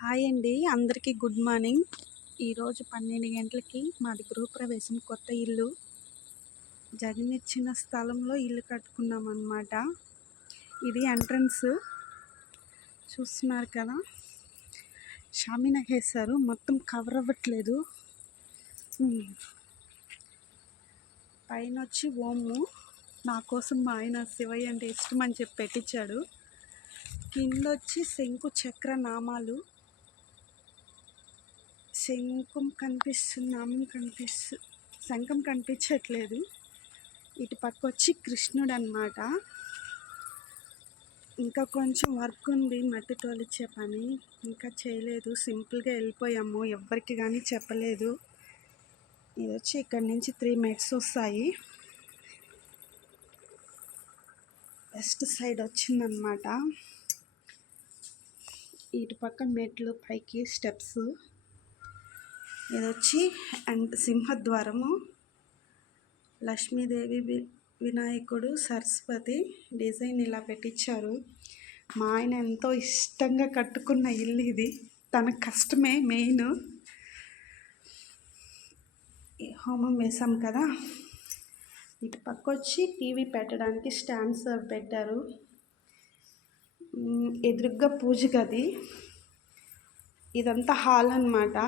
Hi అండి, అందరికీ good morning. ఈరోజు 12 గంటలకి మాది గృహప్రవేశం. కొత్త ఇల్లు జగనిచ్చిన స్థలంలో ఇల్లు కట్టుకున్నామన్నమాట. ఇది ఎంట్రన్స్ చూస్తున్నారు కదా, షామీనా వేశారు, మొత్తం కవర్ అవ్వట్లేదు. పైన వచ్చి ఓము, నా కోసం మా ఆయన శివయ్య అంటే ఇష్టం అని చెప్పి పెట్టించాడు. కింద వచ్చి శంకు చక్ర నామాలు, శంఖం కనిపించట్లేదు. ఇటు పక్క వచ్చి కృష్ణుడు అన్నమాట. ఇంకా కొంచెం వర్క్ ఉంది, మట్టి తోలిచ్చే పని ఇంకా చేయలేదు. సింపుల్గా వెళ్ళిపోయాము, ఎవ్వరికి కానీ చెప్పలేదు. ఇది వచ్చి ఇక్కడ నుంచి 3 మెట్స్ వస్తాయి. వెస్ట్ సైడ్ వచ్చిందనమాట. ఇటు పక్క మెట్లు, పైకి స్టెప్స్. ఇది వచ్చి అండ్ సింహద్వారము. లక్ష్మీదేవి, వినాయకుడు, సరస్వతి డిజైన్ ఇలా పెట్టించారు. మా ఆయన ఎంతో ఇష్టంగా కట్టుకున్న ఇల్లు ఇది. తన కష్టమే మెయిన్. హోమం వేసాం కదా. ఇటు పక్క వచ్చి టీవీ పెట్టడానికి స్టాండ్స్ పెట్టారు. ఎదురుగ్గా పూజ గది. ఇదంతా హాల్ అన్నమాట.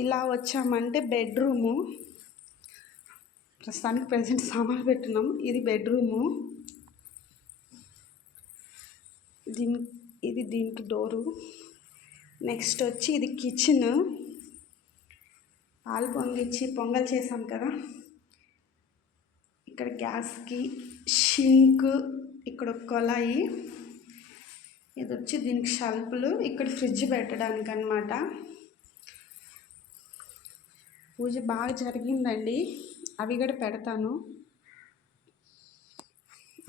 ఇలా వచ్చామంటే బెడ్రూము. ప్రస్తుతానికి ప్రెజెంట్ సామాన్లు పెట్టున్నాం. ఇది బెడ్రూము. ఇది దీనికి డోరు. నెక్స్ట్ వచ్చి ఇది కిచెన్. పాలు పొంగల్ చేసాం కదా. ఇక్కడ గ్యాస్కి షింక్, ఇక్కడ ఒక కొలాయి. ఇది వచ్చి దీనికి షెల్ఫ్లు, ఇక్కడ ఫ్రిడ్జ్ పెట్టడానికి అన్నమాట. పూజ బాగా జరిగిందండి, అవి కూడా పెడతాను.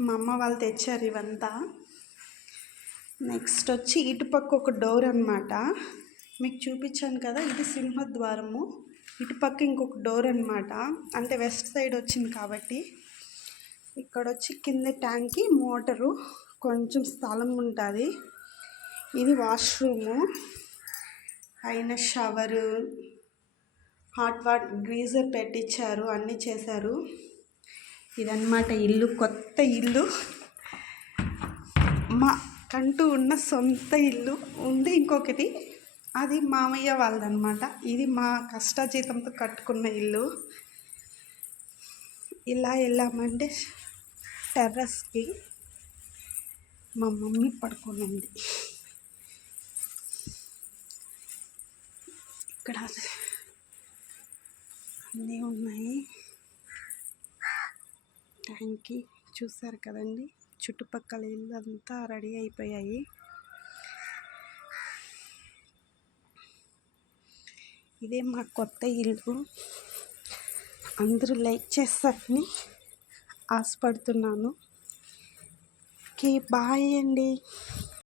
మా అమ్మ వాళ్ళు తెచ్చారు ఇవంతా. నెక్స్ట్ వచ్చి ఇటుపక్క ఒక డోర్ అన్నమాట. మీకు చూపించాను కదా, ఇది సింహద్వారము. ఇటుపక్క ఇంకొక డోర్ అన్నమాట, అంటే వెస్ట్ సైడ్ వచ్చింది కాబట్టి. ఇక్కడ వచ్చి కింద ట్యాంకి, మోటరు, కొంచెం స్థలం ఉంటుంది. ఇది వాష్రూము. పైన షవరు, హాట్ వాటర్ గ్రీజర్ పెట్టించారు, అన్నీ చేశారు. ఇదన్నమాట ఇల్లు, కొత్త ఇల్లు. మా కంటూ ఉన్న సొంత ఇల్లు ఉంది ఇంకొకటి, అది మామయ్య వాళ్ళదన్నమాట. ఇది మా కష్టాజీతంతో కట్టుకున్న ఇల్లు. ఇలా వెళ్ళామంటే టెర్రస్కి మా మమ్మీ పడుకునింది. ఇక్కడ అన్నీ ఉన్నాయి. ట్యాంకి చూసారు కదండి. చుట్టుపక్కల ఇల్లు అంతా రెడీ అయిపోయాయి. ఇదే మా కొత్త ఇల్లు. అందరూ లైక్ చేస్తారని ఆశపడుతున్నాను. ఓకే, బాయ్ అండి.